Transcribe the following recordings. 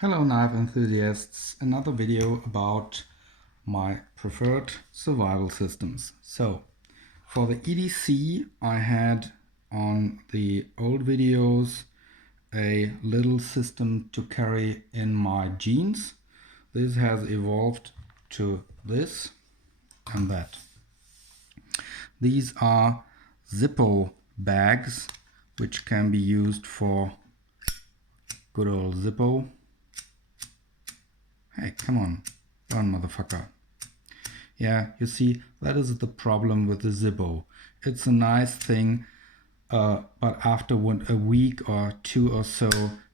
Hello knife enthusiasts, another video about my preferred survival systems. So for the EDC I had on the old videos a little system to carry in my jeans. This has evolved to this and that. These are Zippo bags which can be used for good old Zippo. Hey, come on, run, motherfucker. Yeah, you see, that is the problem with the Zippo. It's a nice thing, but after a week or two or so,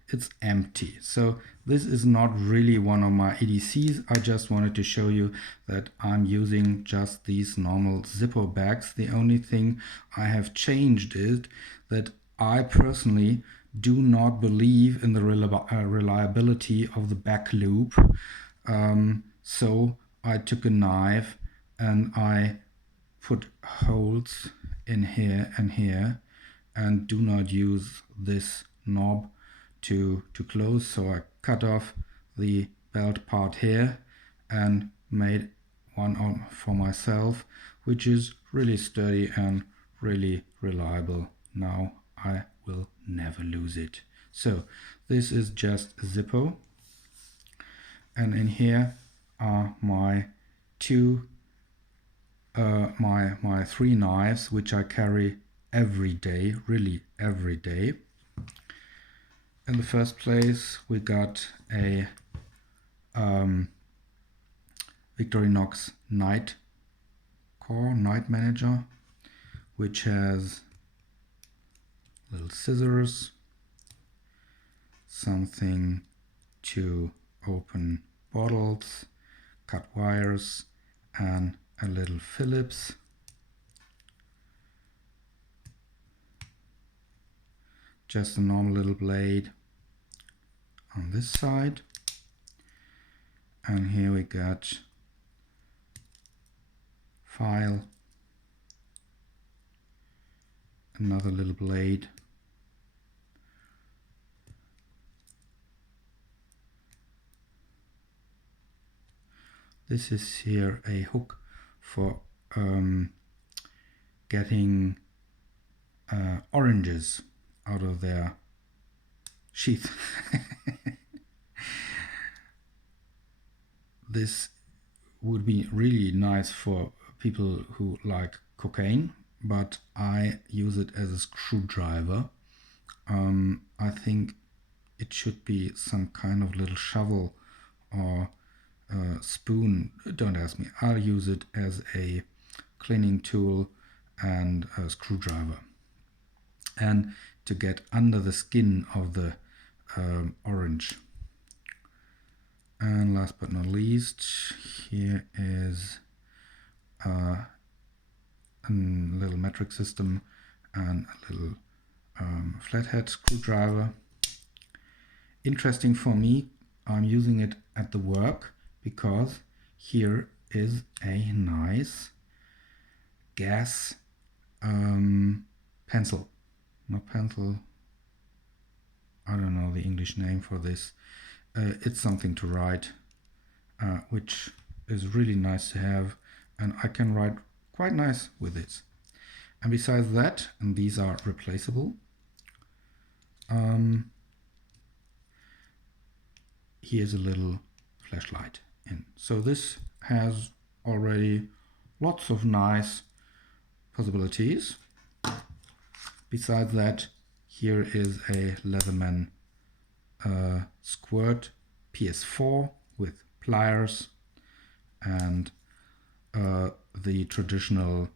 it's empty. So this is not really one of my EDCs. I just wanted to show you that I'm using just these normal Zippo bags. The only thing I have changed is that I personally do not believe in the reliability of the back loop. So I took a knife and I put holes in here and here and do not use this knob to close. So I cut off the belt part here and made one on for myself, which is really sturdy and really reliable. Now I will never lose it. So this is just Zippo, and in here are my my three knives which I carry every day, really every day. In the first place we got a Victorinox Night Manager, which has little scissors, something to open bottles, cut wires, and a little Phillips. Just a normal little blade on this side. And here we got file, another little blade, this is here a hook for getting oranges out of their sheath. This would be really nice for people who like cocaine, but I use it as a screwdriver. I think it should be some kind of little shovel or spoon. Don't ask me. I'll use it as a cleaning tool and a screwdriver, and to get under the skin of the orange. And last but not least, here is a little metric system and a little flathead screwdriver. Interesting for me, I'm using it at the work because here is a nice gas pencil. Not pencil, I don't know the English name for this. It's something to write, which is really nice to have, and I can write quite nice with this. And besides that, and these are replaceable, here's a little flashlight in. So this has already lots of nice possibilities. Besides that, here is a Leatherman Squirt PS4 with pliers and the traditional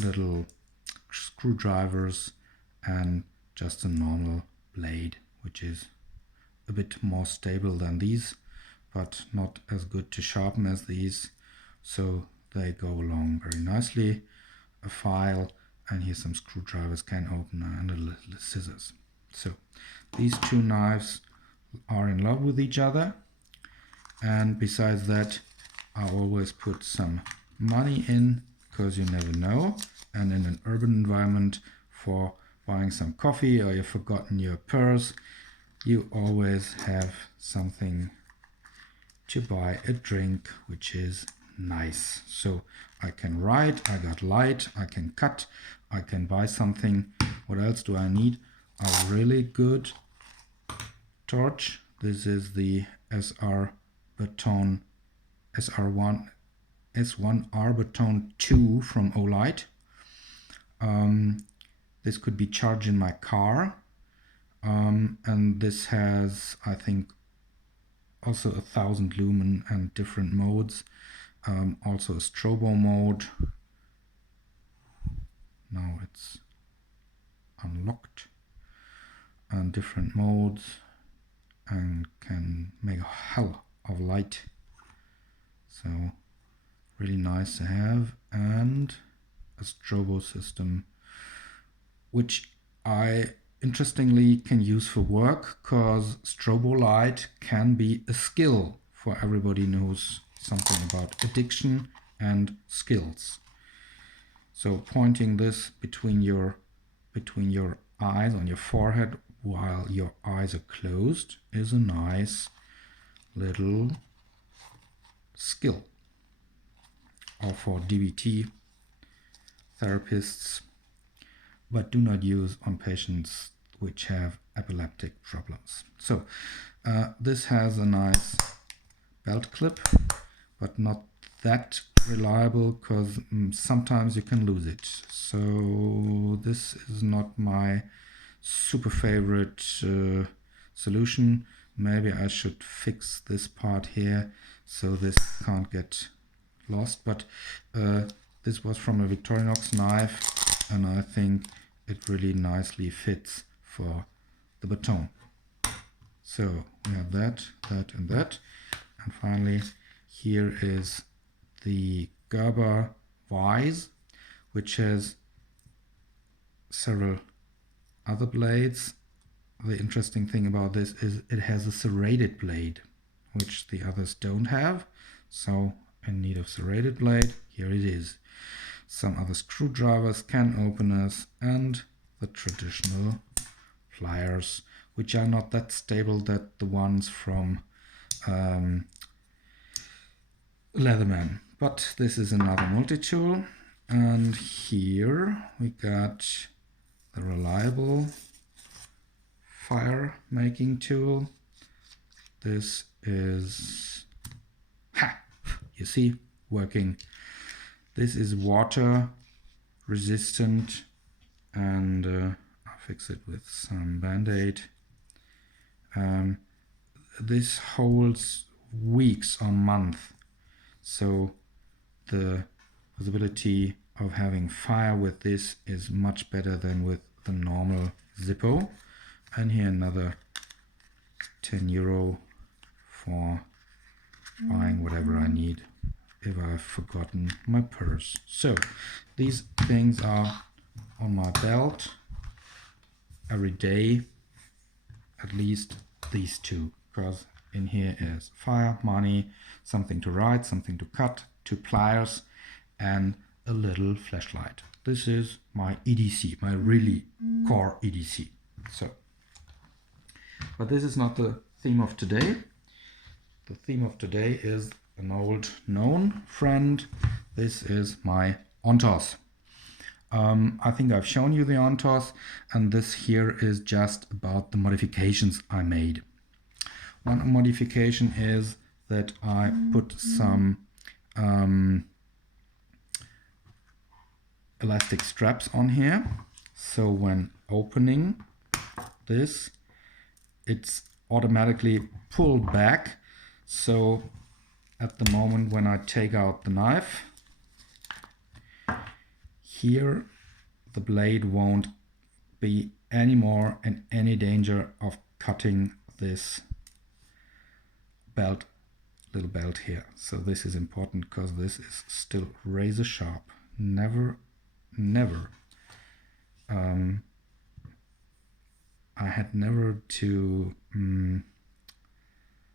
little screwdrivers and just a normal blade, which is a bit more stable than these, but not as good to sharpen as these, so they go along very nicely. A file, and here's some screwdrivers, can opener, and a little scissors. So these two knives are in love with each other, and besides that I always put some money in, because you never know, and in an urban environment for buying some coffee or you've forgotten your purse, you always have something to buy a drink, which is nice. So I can write, I got light, I can cut, I can buy something. What else do I need? A really good torch. This is the SR Baton SR1 S1R Baton 2 from Olight. This could be charged in my car, and this has, I think, also 1000 lumen and different modes, also a strobo mode. Now it's unlocked, and different modes, and can make a hell of light. So really nice to have, and a strobo system, which I interestingly can use for work, because strobo light can be a skill for everybody who knows something about addiction and skills. So pointing this between your eyes on your forehead while your eyes are closed is a nice little skill. Or for DBT therapists, but do not use on patients which have epileptic problems. So this has a nice belt clip, but not that reliable, because sometimes you can lose it. So this is not my super favorite solution. Maybe I should fix this part here so this can't get lost, but this was from a Victorinox knife, and I think it really nicely fits for the baton. So we have that, that, and that. And finally, here is the Gerber vise, which has several other blades. The interesting thing about this is it has a serrated blade, which the others don't have. So in need of serrated blade, here it is. Some other screwdrivers, can openers, and the traditional pliers, which are not that stable that the ones from Leatherman. But this is another multi-tool, and here we got the reliable fire making tool. This is, you see, working. This is water resistant, and I'll fix it with some band-aid. This holds weeks or months, so the possibility of having fire with this is much better than with the normal Zippo. And here another 10 euro for buying whatever I need if I've forgotten my purse. So these things are on my belt every day, at least these two, because in here is fire, money, something to write, something to cut, 2 pliers, and a little flashlight. This is my EDC, my really core EDC. So, but this is not the theme of today. The theme of today is an old known friend. This is my Ontos. I think I've shown you the Ontos, and this here is just about the modifications I made. One modification is that I put some elastic straps on here, so when opening this, it's automatically pulled back. So at the moment when I take out the knife, here the blade won't be anymore in any danger of cutting this belt, little belt here. So this is important because this is still razor sharp. Never I had never to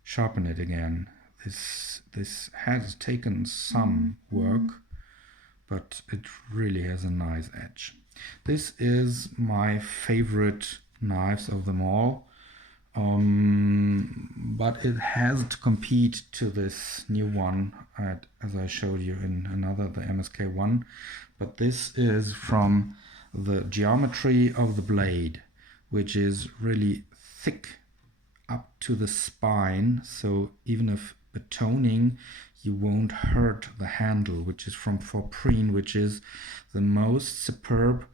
sharpen it again. This has taken some work, but it really has a nice edge. This is my favorite knives of them all. but it has to compete to this new one, as I showed you in another, the MSK1. But this is from the geometry of the blade, which is really thick up to the spine, so even if betoning, you won't hurt the handle, which is from Forprene, which is the most superb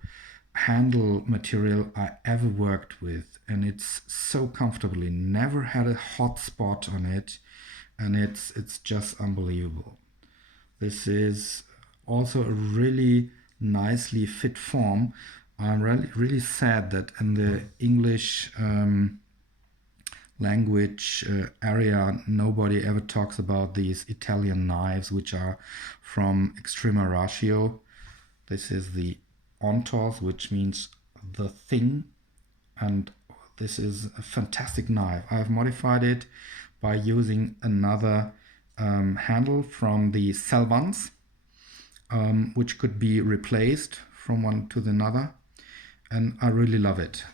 handle material I ever worked with, and it's so comfortably, never had a hot spot on it, and it's just unbelievable. This is also a really nicely fit form. I'm really sad that in the English language area nobody ever talks about these Italian knives, which are from Extrema Ratio. This is the Ontos, which means the thing, and this is a fantastic knife. I've modified it by using another handle from the Selvans, which could be replaced from one to the other, and I really love it.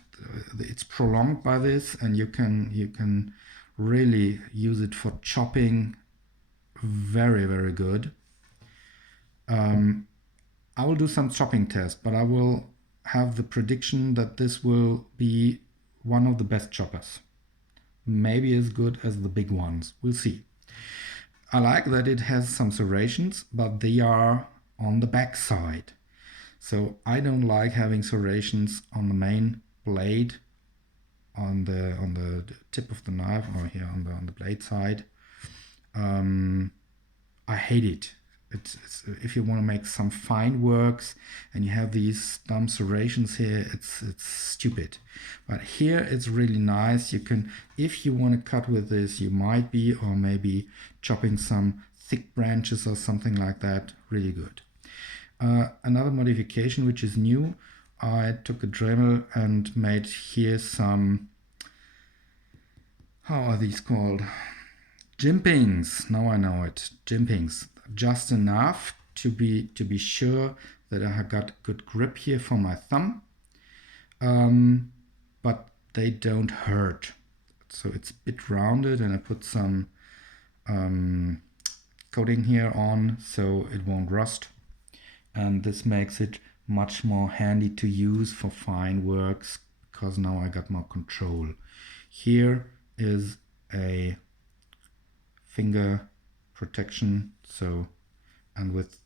It's prolonged by this, and you can really use it for chopping very, very good. I will do some chopping tests, but I will have the prediction that this will be one of the best choppers. Maybe as good as the big ones. We'll see. I like that it has some serrations, but they are on the back side. So I don't like having serrations on the main blade, on the tip of the knife, or here on the blade side. I hate it. It's if you want to make some fine works and you have these dumb serrations here, it's stupid. But here it's really nice. You can, if you want to cut with this, you might be, or maybe chopping some thick branches or something like that. Really good. Another modification which is new, I took a Dremel and made here some, how are these called? Jimpings. Now I know it. Jimpings. Just enough to be sure that I have got good grip here for my thumb, but they don't hurt. So it's a bit rounded, and I put some coating here on so it won't rust, and this makes it much more handy to use for fine works, because now I got more control. Here is a finger protection, so, and with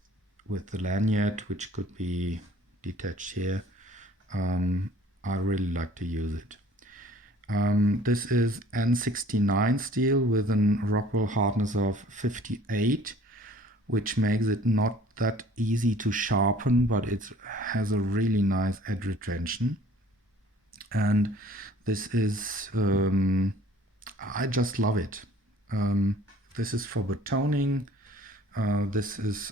the lanyard, which could be detached here, I really like to use it. This is N69 steel with a Rockwell hardness of 58, which makes it not that easy to sharpen, but it has a really nice edge retention. And this is, I just love it. This is for betoning. This is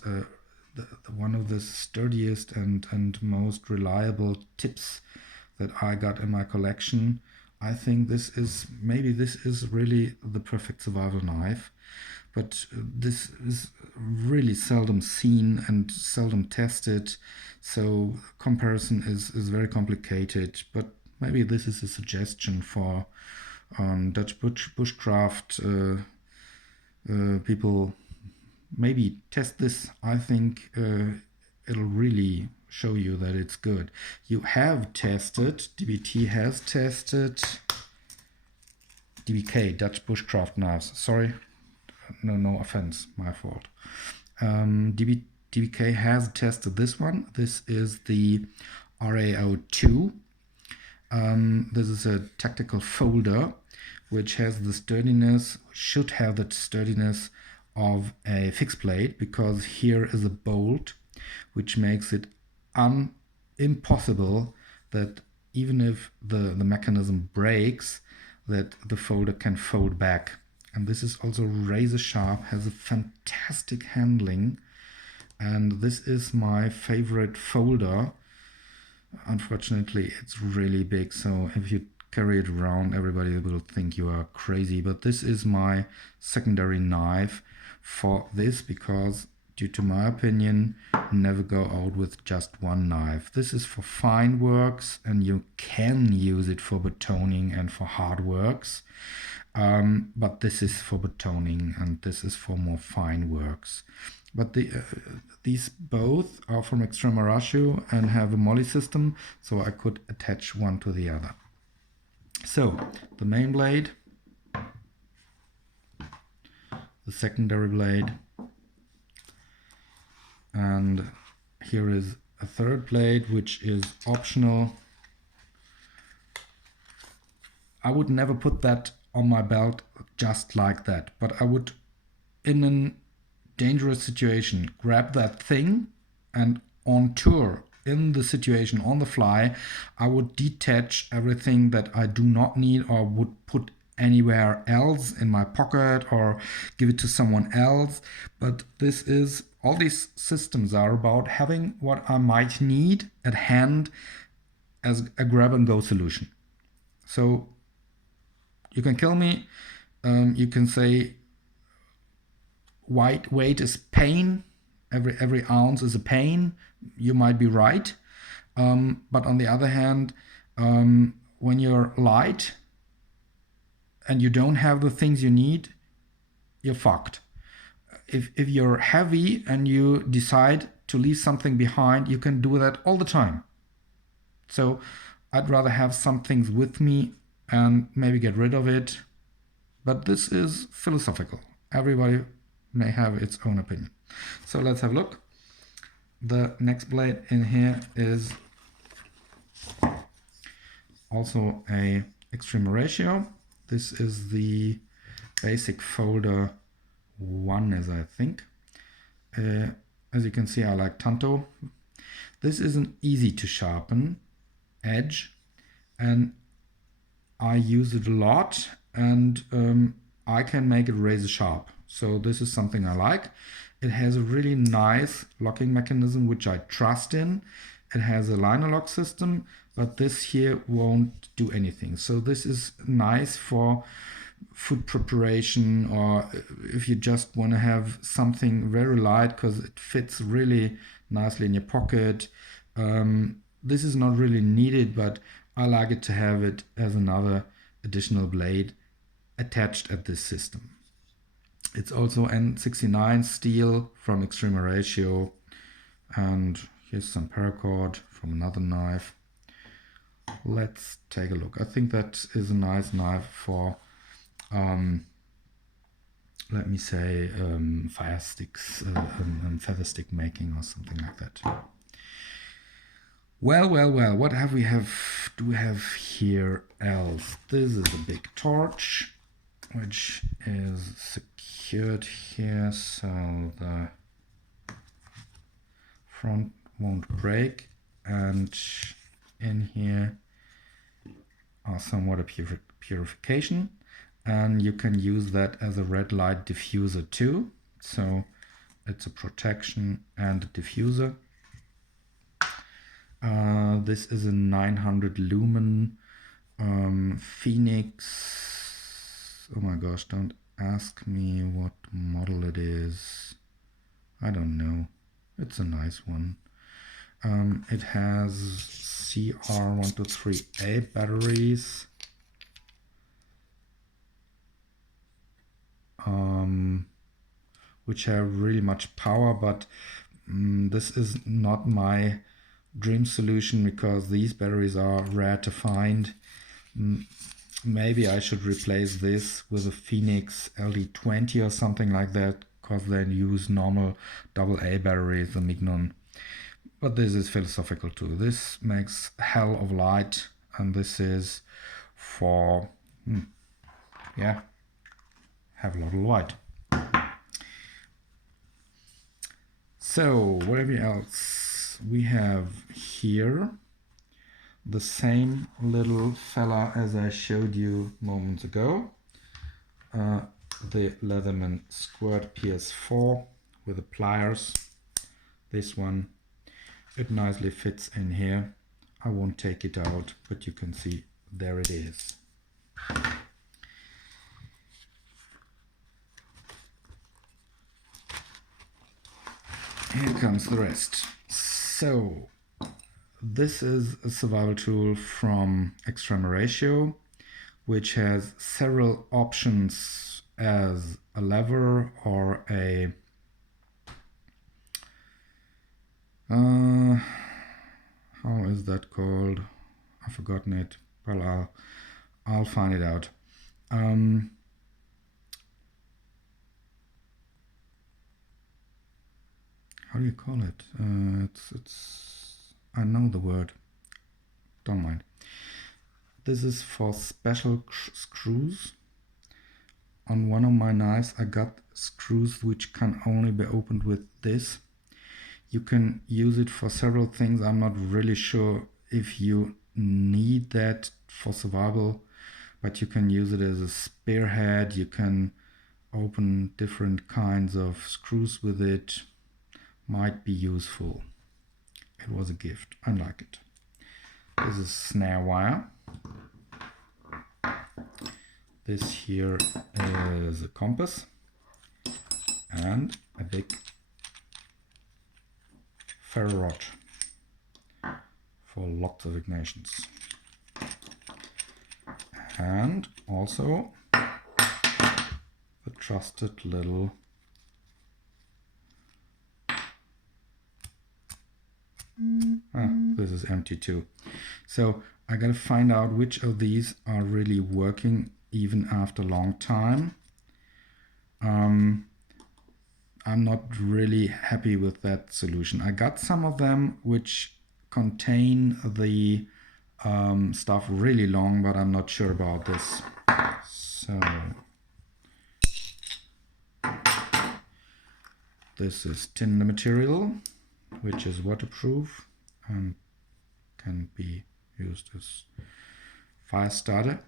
one of the sturdiest and most reliable tips that I got in my collection. I think this is really the perfect survival knife, but this is really seldom seen and seldom tested, so comparison is very complicated. But maybe this is a suggestion for Dutch bushcraft people. Maybe test this. I think it'll really show you that it's good. You have tested, DBT has tested, DBK, Dutch bushcraft knives. Sorry, no offense, my fault. DBK has tested this one. This is the R.A.O. 2. This is a tactical folder which has the sturdiness, should have the sturdiness of a fixed blade, because here is a bolt which makes it impossible that even if the mechanism breaks, that the folder can fold back. And this is also razor sharp, has a fantastic handling, and this is my favorite folder. Unfortunately, it's really big, so if you carry it around, everybody will think you are crazy. But this is my secondary knife for this, because due to my opinion, never go out with just one knife. This is for fine works, and you can use it for betoning and for hard works. But this is for betoning and this is for more fine works. But these both are from Extrema Ratio and have a molly system, so I could attach one to the other. So the main blade, the secondary blade, and here is a third blade which is optional. I would never put that on my belt just like that, but I would, in a dangerous situation, grab that thing and on tour, in the situation, on the fly, I would detach everything that I do not need or would put anywhere else in my pocket or give it to someone else. But this is, all these systems are about having what I might need at hand as a grab and go solution. So you can kill me, you can say weight is pain, every ounce is a pain. You might be right, but on the other hand, when you're light and you don't have the things you need, you're fucked. If you're heavy and you decide to leave something behind, you can do that all the time. So I'd rather have some things with me and maybe get rid of it. But this is philosophical. Everybody may have its own opinion. So let's have a look. The next blade in here is also a Extrema Ratio. This is the basic folder 1, as I think. As you can see, I like Tanto. This is an easy to sharpen edge, and I use it a lot, and I can make it razor sharp. So this is something I like. It has a really nice locking mechanism, which I trust in. It has a liner lock system, but this here won't do anything. So this is nice for food preparation, or if you just want to have something very light because it fits really nicely in your pocket. This is not really needed, but I like it to have it as another additional blade attached at this system. It's also N69 steel from Extrema Ratio, and here's some paracord from another knife. Let's take a look. I think that is a nice knife for let me say fire sticks and feather stick making or something like that. Well, what do we have here else? This is a big torch, which is secured here so the front won't break, and in here are some water purification, and you can use that as a red light diffuser too. So it's a protection and a diffuser. This is a 900 lumen Phoenix. Oh my gosh, don't ask me what model it is. I don't know. It's a nice one. It has CR123A batteries. Which have really much power, but this is not my dream solution because these batteries are rare to find. Maybe I should replace this with a Phoenix LD20 or something like that, because they use normal AA batteries, the Mignon. But this is philosophical too. This makes hell of light, and this is for yeah, have a lot of light. So whatever else we have here, the same little fella as I showed you moments ago, the Leatherman Squirt PS4 with the pliers. This one, it nicely fits in here. I won't take it out, but you can see there it is. here comes the rest. So this is a survival tool from Extrema Ratio, which has several options as a lever or a how is that called? I've forgotten it, but I'll find it out. How do you call it? It's I know the word. Don't mind. This is for special screws. On one of my knives I got screws which can only be opened with this. You can use it for several things. I'm not really sure if you need that for survival, but you can use it as a spearhead. You can open different kinds of screws with it. Might be useful. It was a gift. I like it. This is snare wire. This here is a compass and a big ferro rod for lots of ignitions. And also the trusted little this is empty too. So I gotta find out which of these are really working even after a long time. I'm not really happy with that solution. I got some of them which contain the stuff really long, but I'm not sure about this. So this is tinder material, which is waterproof and can be used as fire starter.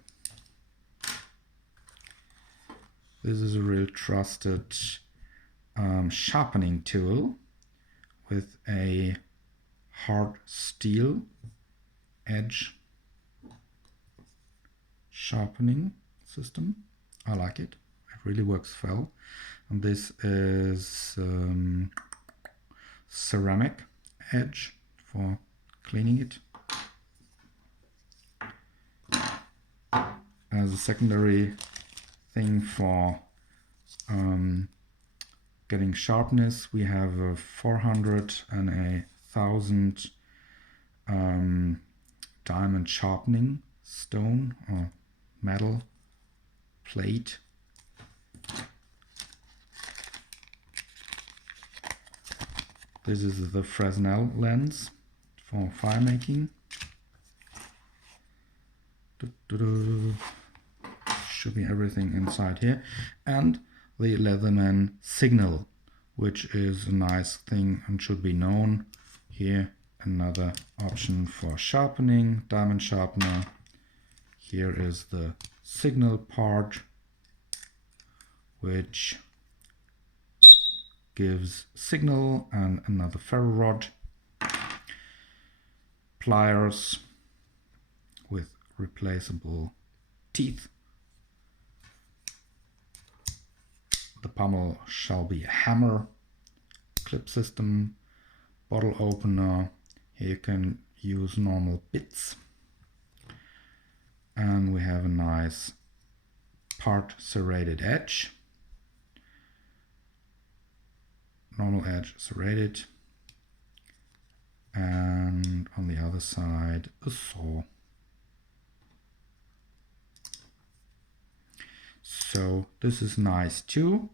This is a real trusted sharpening tool with a hard steel edge sharpening system. I like it. It really works well. And this is ceramic edge for cleaning it. As a secondary thing for getting sharpness, we have a 400 and a 1000 diamond sharpening stone or metal plate. This is the Fresnel lens for fire making. Should be everything inside here. And the Leatherman signal, which is a nice thing and should be known. Here another option for sharpening, diamond sharpener. Here is the signal part, which gives signal, and another ferro rod. Pliers with replaceable teeth. The pommel shall be a hammer. Clip system, bottle opener. Here you can use normal bits. And we have a nice part serrated edge. Normal edge serrated. And on the other side, a saw. So this is nice too.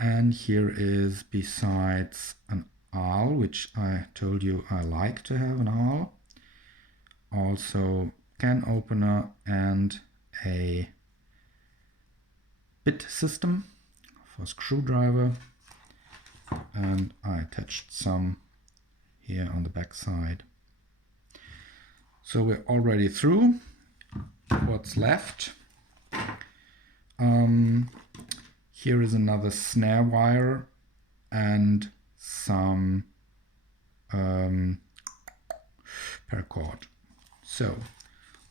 And here is, besides an awl, which I told you I like to have an awl, also can opener and a bit system for screwdriver. And I attached some here on the back side. So we're already through. What's left? Here is another snare wire and some paracord. So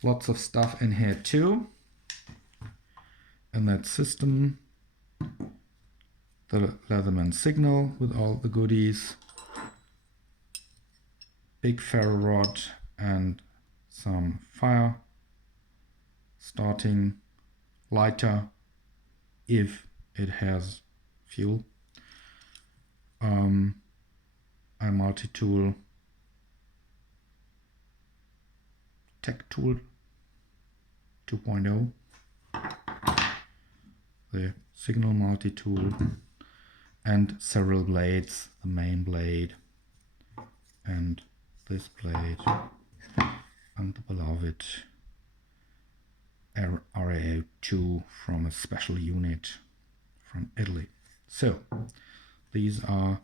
lots of stuff in here too. And that system, the Leatherman signal with all the goodies, big ferro rod and some fire starting lighter if it has fuel. A multi-tool tech tool 2.0, the signal multi-tool, and several blades, the main blade and this blade and the beloved ER R.A.O 2 from a special unit from Italy. So these are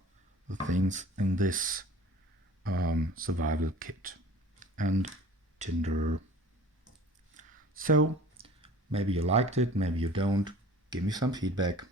the things in this survival kit and tinder. So maybe you liked it, maybe you don't. Give me some feedback.